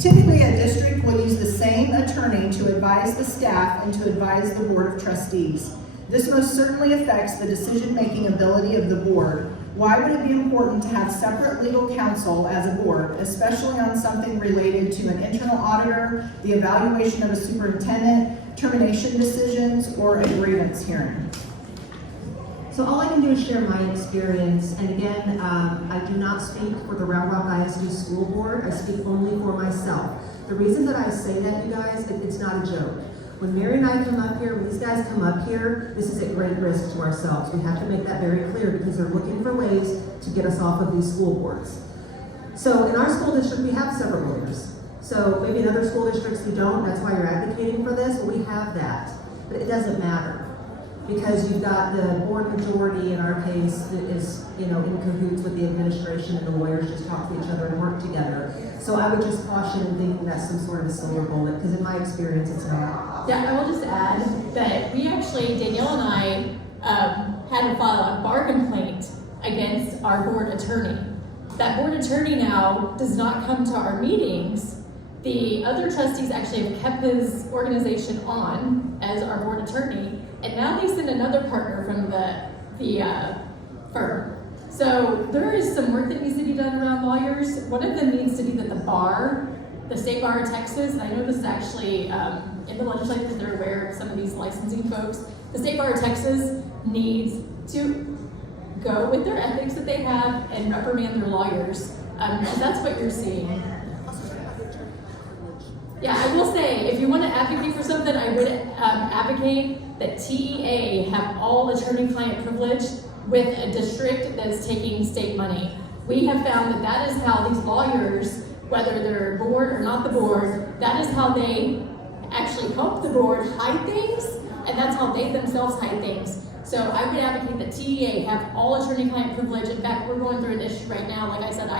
Typically, a district will use the same attorney to advise the staff and to advise the Board of Trustees. This most certainly affects the decision-making ability of the board. Why would it be important to have separate legal counsel as a board, especially on something related to an internal auditor, the evaluation of a superintendent, termination decisions, or a grievance hearing? So all I can do is share my experience, and again, I do not speak for the Round Rock ISD School Board. I speak only for myself. The reason that I say that, you guys, it's not a joke. When Mary and I come up here, when these guys come up here, this is at great risk to ourselves. We have to make that very clear because they're looking for ways to get us off of these school boards. So in our school district, we have several lawyers. So maybe in other school districts we don't, that's why you're advocating for this, but we have that. But it doesn't matter because you've got the board majority in our case that is, in cahoots with the administration, and the lawyers just talk to each other and work together. So I would just caution in thinking that's some sort of a silver bullet, because in my experience, it's not. Yeah, I will just add that we actually, Danielle and I, had to file a bar complaint against our board attorney. That board attorney now does not come to our meetings. The other trustees actually have kept his organization on as our board attorney, and now they send another partner from the firm. So there is some work that needs to be done around lawyers. One of them needs to be that the State Bar of Texas, and I know this is actually in the legislature, they're aware of some of these licensing folks. The State Bar of Texas needs to go with their ethics that they have and reprimand their lawyers. Because that's what you're seeing. Yeah, I will say, if you want to advocate for something, I would advocate that TEA have all attorney-client privilege with a district that's taking state money. We have found that that is how these lawyers, whether they're board or not the board, that is how they actually help the board hide things, and that's how they themselves hide things. So I would advocate that TEA have all attorney-client privilege. In fact, we're going through an issue right now. Like I said, I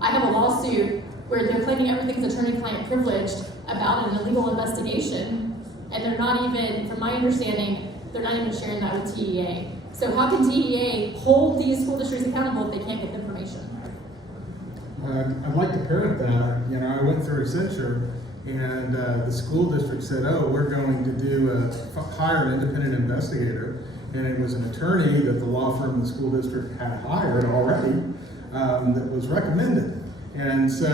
have a lawsuit where they're claiming everything's attorney-client privileged about an illegal investigation, and they're not even, from my understanding, they're not even sharing that with TEA. So how can TEA hold these school districts accountable if they can't get the information? I'd like to parrot that. I went through a censure, and the school district said, "Oh, we're going to hire an independent investigator," and it was an attorney that the law firm the school district had hired already that was recommended. And so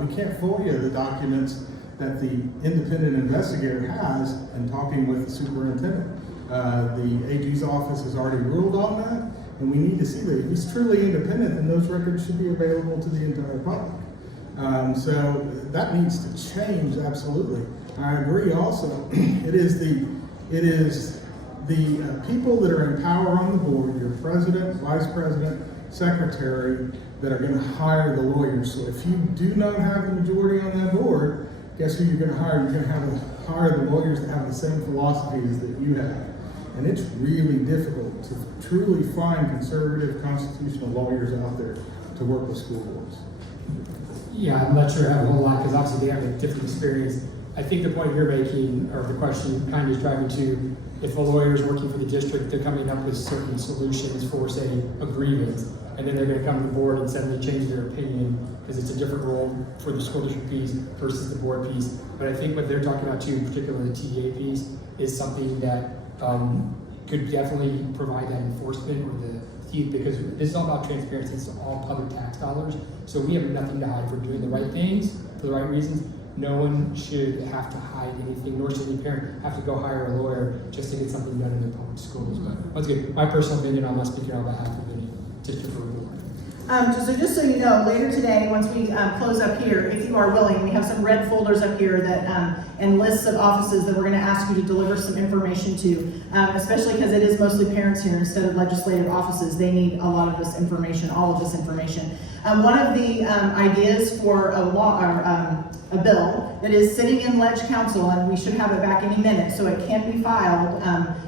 we can't FOIA the documents that the independent investigator has in talking with the superintendent. The AG's office has already ruled on that, and we need to see that. If he's truly independent, then those records should be available to the entire public. So that needs to change, absolutely. I agree also, it is the people that are in power on the board, your president, vice president, secretary, that are going to hire the lawyers. So if you do not have the majority on that board, guess who you're going to hire? You're going to hire the lawyers that have the same philosophies that you have. And it's really difficult to truly find conservative constitutional lawyers out there to work with school boards. Yeah, I'm not sure I have a whole lot, because obviously they have a different experience. I think the point you're making, or the question kind of is driving to, if a lawyer is working for the district, they're coming up with certain solutions for, say, a grievance, and then they're going to come to the board and suddenly change their opinion because it's a different role for the school district piece versus the board piece. But I think what they're talking about too, particularly the TEA piece, is something that could definitely provide that enforcement or the teeth, because this is all about transparency. It's all public tax dollars, so we have nothing to hide. If we're doing the right things for the right reasons, no one should have to hide anything, nor should any parent have to go hire a lawyer just to get something done in their public schools. But once again, my personal opinion, I'm not speaking on behalf of any district or board. So just so you know, later today, once we close up here, if you are willing, we have some red folders up here that and lists of offices that we're going to ask you to deliver some information to, especially because it is mostly parents here instead of legislative offices. They need a lot of this information, all of this information. One of the ideas for a bill that is sitting in Ledge Council, and we should have it back any minute, so it can be filed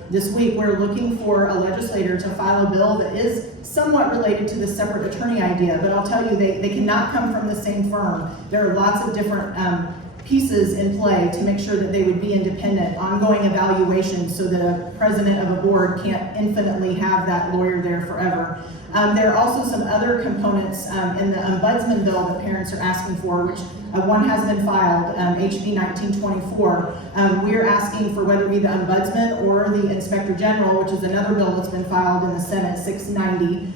this week. We're looking for a legislator to file a bill that is somewhat related to the separate attorney idea, but I'll tell you, they cannot come from the same firm. There are lots of different pieces in play to make sure that they would be independent, ongoing evaluation so that a president of a board can't infinitely have that lawyer there forever. There are also some other components in the ombudsman bill that parents are asking for, which one has been filed, HB 1924. We're asking for whether it be the ombudsman or the inspector general, which is another bill that's been filed in the Senate, 690.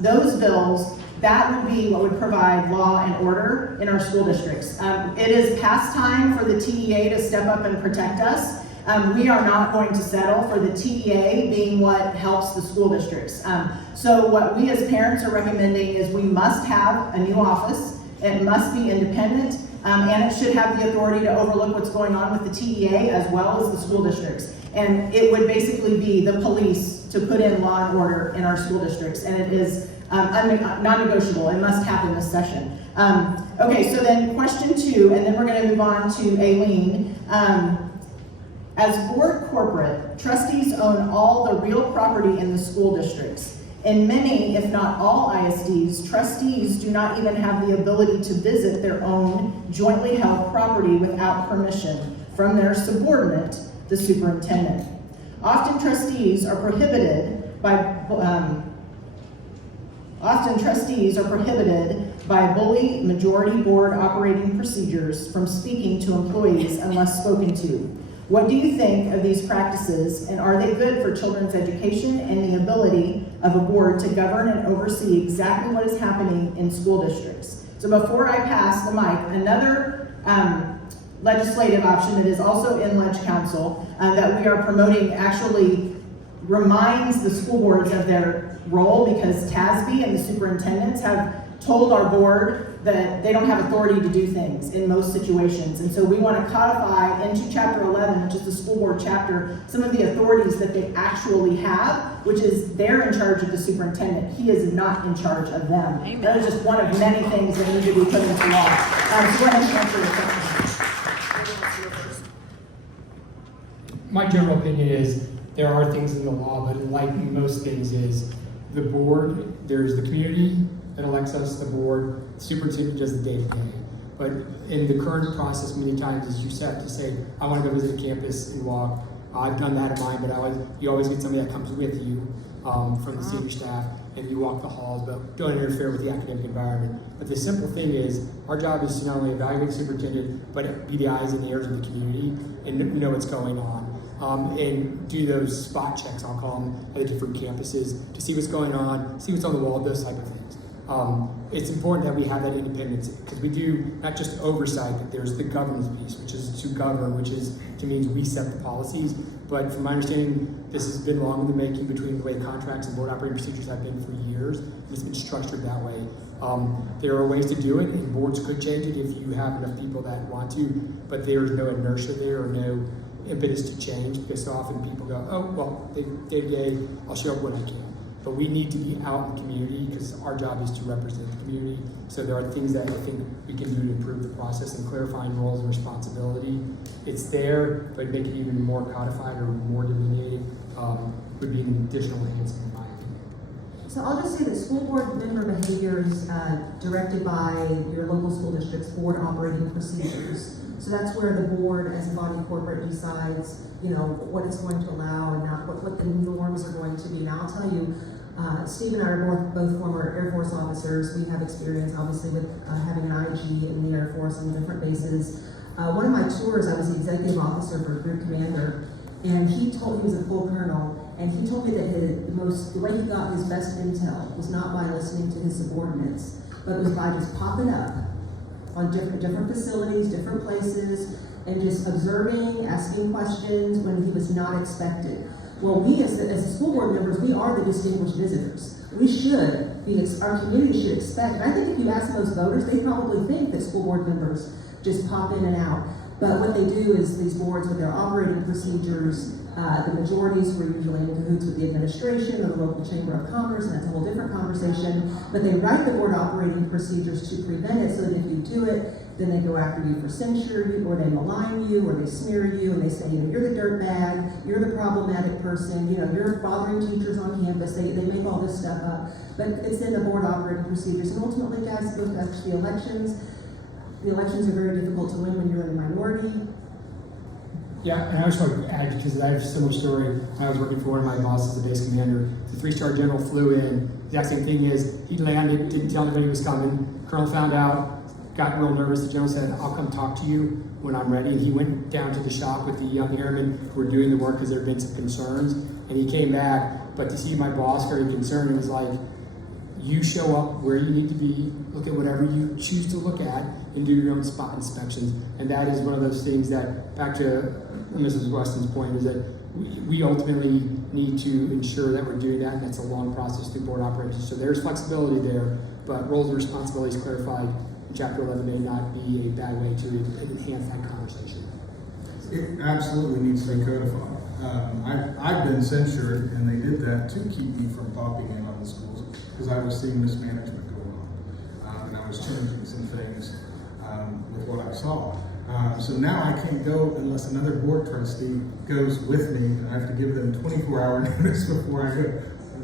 Those bills, that would be what would provide law and order in our school districts. It is past time for the TEA to step up and protect us. We are not going to settle for the TEA being what helps the school districts. So what we as parents are recommending is we must have a new office. It must be independent, and it should have the authority to overlook what's going on with the TEA as well as the school districts. And it would basically be the police to put in law and order in our school districts, and it is non-negotiable. It must happen this session. Okay, so then question 2, and then we're going to move on to Aileen. As board corporate, trustees own all the real property in the school districts. In many, if not all ISDs, trustees do not even have the ability to visit their own jointly held property without permission from their subordinate, the superintendent. Often trustees are prohibited by bully majority board operating procedures from speaking to employees unless spoken to. What do you think of these practices, and are they good for children's education and the ability of a board to govern and oversee exactly what is happening in school districts? So before I pass the mic, another legislative option that is also in Ledge Council that we are promoting actually reminds the school boards of their role, because TASB and the superintendents have told our board that they don't have authority to do things in most situations. And so we want to codify into Chapter 11, which is the school board chapter, some of the authorities that they actually have, which is they're in charge of the superintendent. He is not in charge of them. Amen. That is just one of many things that need to be put into law. So go ahead and answer the question. My general opinion is there are things in the law, but like most things is the board, there's the community that elects us, the board, the superintendent does the day-to-day. But in the current process, many times is you have to say, I want to go visit a campus and walk. I've done that in mine, but you always get somebody that comes with you from the senior staff, and you walk the halls, but don't interfere with the academic environment. But the simple thing is, our job is to not only evaluate the superintendent, but be the eyes and ears of the community and know what's going on. And do those spot checks, I'll call them, at the different campuses to see what's going on, see what's on the wall, those type of things. It's important that we have that independence, because we do not just oversight, but there's the governance piece, which is to govern, which is to means we set the policies. But from my understanding, this has been long in the making between the way contracts and board operating procedures have been for years, and it's been structured that way. There are ways to do it, and boards could change it if you have enough people that want to, but there's no inertia there or no impetus to change, because so often people go, oh, well, day to day, I'll show up when I can. But we need to be out in the community, because our job is to represent the community. So there are things that I think we can do to improve the process and clarifying roles and responsibility. It's there, but make it even more codified or more delineated would be an additional enhancement in my opinion. So I'll just say that school board member behavior is directed by your local school district's board operating procedures. So that's where the board, as a body corporate, decides, what it's going to allow and not what the norms are going to be. Now, I'll tell you, Steve and I are both former Air Force officers. We have experience, obviously, with having an IG in the Air Force on different bases. One of my tours, I was the executive officer for a group commander, and he was a full colonel, and he told me that the way he got his best intel was not by listening to his subordinates, but it was by just popping up on different facilities, different places, and just observing, asking questions when he was not expected. Well, we as the school board members, we are the distinguished visitors. We should be, our community should expect, and I think if you ask most voters, they probably think that school board members just pop in and out. But what they do is these boards with their operating procedures, the majorities were usually in cahoots with the administration or the local chamber of commerce, and that's a whole different conversation. But they write the board operating procedures to prevent it, so that if you do it, then they go after you for censure, or they malign you, or they smear you, and they say, you're the dirtbag, you're the problematic person, you're bothering teachers on campus. They make all this stuff up. But it's in the board operating procedures. And ultimately, guys, it goes back to the elections. The elections are very difficult to win when you're in a minority. Yeah, and I just want to add, because I have a similar story. When I was working for one of my bosses, the base commander. The 3-star general flew in. The exact same thing is, he landed, didn't tell anybody he was coming. Colonel found out, got real nervous. The general said, I'll come talk to you when I'm ready. And he went down to the shop with the young airmen who were doing the work because there had been some concerns. And he came back, but to see my boss very concerned, it was like, you show up where you need to be, look at whatever you choose to look at, and do your own spot inspections. And that is one of those things that, back to Mrs. Weston's point, is that we ultimately need to ensure that we're doing that, and that's a long process through board operations. So there's flexibility there, but roles and responsibilities clarified in Chapter 11 may not be a bad way to enhance that conversation. It absolutely needs to be codified. I've been censured, and they did that to keep me from popping in on the schools, because I was seeing mismanagement going on, and I was changing some things with what I saw. So now I can't go unless another board trustee goes with me, and I have to give them 24-hour notice before I go.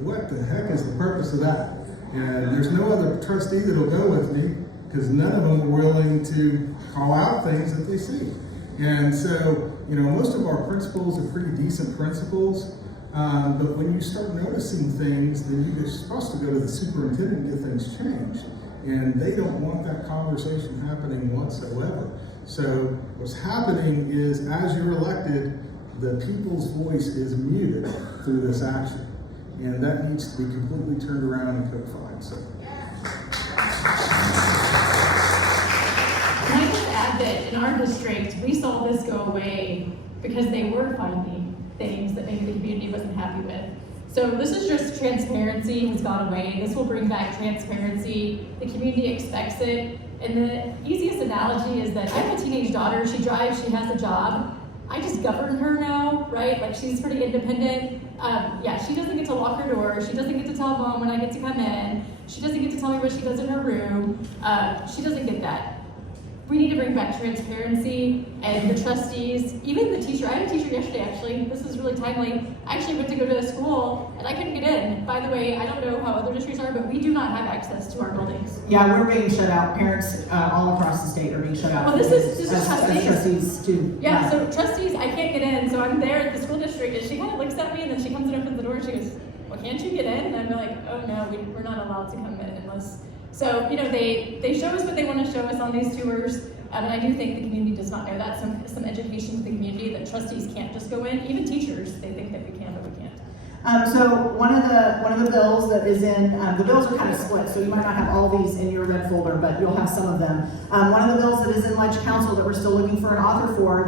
What the heck is the purpose of that? And there's no other trustee that'll go with me, because none of them are willing to call out things that they see. And so, most of our principals are pretty decent principals, but when you start noticing things, then you're supposed to go to the superintendent and get things changed. And they don't want that conversation happening whatsoever. So what's happening is, as you're elected, the people's voice is muted through this action. And that needs to be completely turned around and codified. So. Can I just add that in our district, we saw this go away because they were finding things that maybe the community wasn't happy with. So this is just transparency has gone away. This will bring back transparency. The community expects it. And the easiest analogy is that I have a teenage daughter. She drives, she has a job. I just govern her now, right? Like, she's pretty independent. She doesn't get to lock her door. She doesn't get to tell mom when I get to come in. She doesn't get to tell me what she does in her room. She doesn't get that. We need to bring back transparency, and the trustees, even the teacher. I had a teacher yesterday, actually. This is really timely. I actually went to go to a school, and I couldn't get in. By the way, I don't know how other districts are, but we do not have access to our buildings. Yeah, we're being shut out. Parents all across the state are being shut out. Well, this is as trustees too. Yeah, so trustees, I can't get in, so I'm there at the school district, and she kind of looks at me, and then she comes and opens the door, and she goes, well, can't you get in? And I'm like, oh no, we're not allowed to come in unless... So, they show us what they want to show us on these tours, and I do think the community does not know that. Some education to the community that trustees can't just go in. Even teachers, they think that we can, but we can't. So one of the bills that is in, the bills are kind of split, so you might not have all these in your red folder, but you'll have some of them. One of the bills that is in Ledge Council that we're still looking for an author for,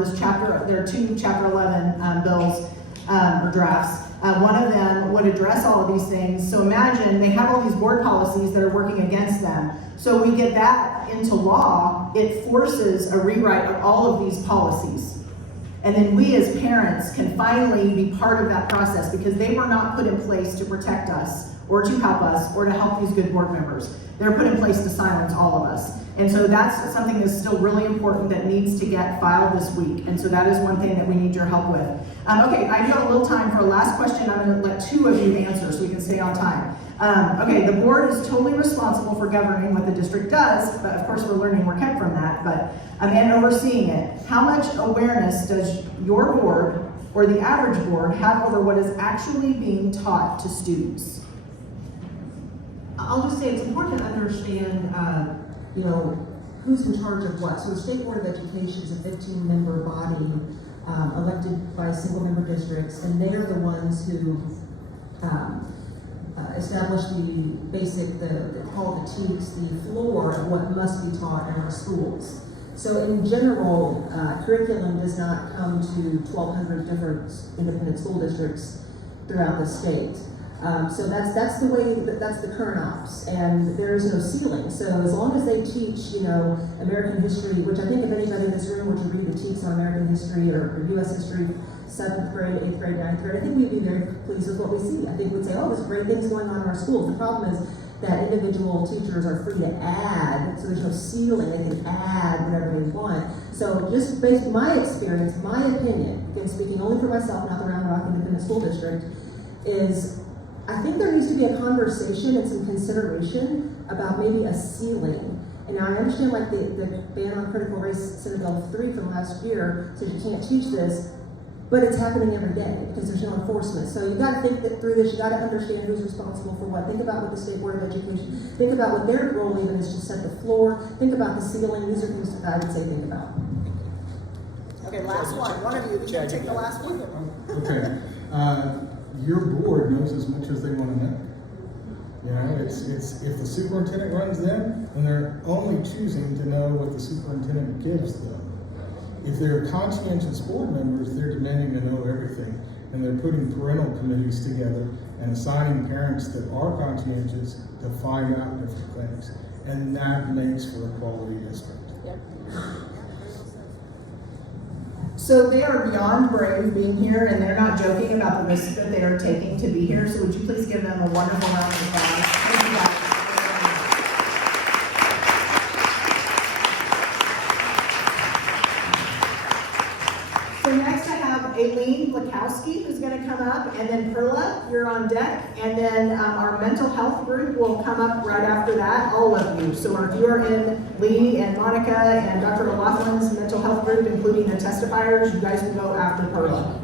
there are 2 Chapter 11 bills or drafts. One of them would address all of these things. So imagine they have all these board policies that are working against them. So we get that into law, it forces a rewrite of all of these policies. And then we as parents can finally be part of that process, because they were not put in place to protect us or to help us or to help these good board members. They're put in place to silence all of us. And so that's something that's still really important that needs to get filed this week. And so that is one thing that we need your help with. Okay, I do have a little time for a last question. I'm going to let 2 of you answer so we can stay on time. Okay, the board is totally responsible for governing what the district does, but of course we're learning we're kept from that, but and overseeing it. How much awareness does your board or the average board have over what is actually being taught to students? I'll just say it's important to understand, who's in charge of what. So the State Board of Education is a 15-member body elected by single-member districts, and they are the ones who establish they call the TEACs, the floor of what must be taught in our schools. So in general, curriculum does not come to 1,200 different independent school districts throughout the state. So that's the way, that's the current ops, and there is no ceiling. So as long as they teach, American history, which I think if anybody in this room were to read the TEACs on American history or U.S. history, 7th grade, 8th grade, 9th grade, I think we'd be very pleased with what we see. I think we'd say, oh, there's great things going on in our schools. The problem is that individual teachers are free to add, so there's no ceiling, they can add whatever they want. So just based on my experience, my opinion, again speaking only for myself, not the Round Rock Independent School District, is I think there needs to be a conversation and some consideration about maybe a ceiling. And I understand like the ban on critical race Senate Bill 3 from last year says you can't teach this, but it's happening every day because there's no enforcement. So you got to think that through this. You got to understand who's responsible for what. Think about what the State Board of Education. Think about what their role even is to set the floor. Think about the ceiling. These are things that I would say think about. Okay, last one. One of you, you can take the last one. Okay, your board knows as much as they want to know. You know, it's if the superintendent runs them, then they're only choosing to know what the superintendent gives them. If they're conscientious board members, they're demanding to know everything, and they're putting parental committees together and assigning parents that are conscientious to find out different things, and that makes for a quality district. Yep. So they are beyond brave being here, and they're not joking about the risk that they are taking to be here. So would you please give them a wonderful round of applause? Thank you guys. So next I have Aileen Blakowski, who's going to come up, and then Perla, you're on deck, and then our mental health group will come up right after that, all of you. So if you are in Lee and Monica and Dr. O'Loughlin's mental health group, including the testifiers, you guys will go after Perla.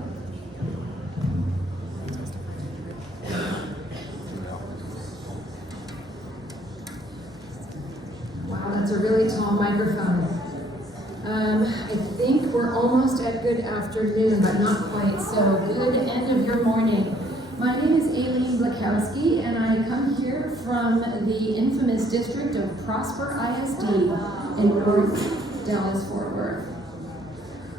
Wow, that's a really tall microphone. I think we're almost at good afternoon, but not quite, so good end of your morning. My name is Aileen Blakowski, and I come here from the infamous district of Prosper ISD in North Dallas-Fort Worth.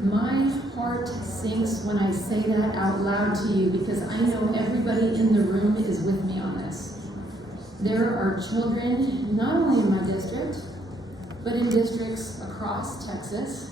My heart sinks when I say that out loud to you because I know everybody in the room is with me on this. There are children, not only in my district, but in districts across Texas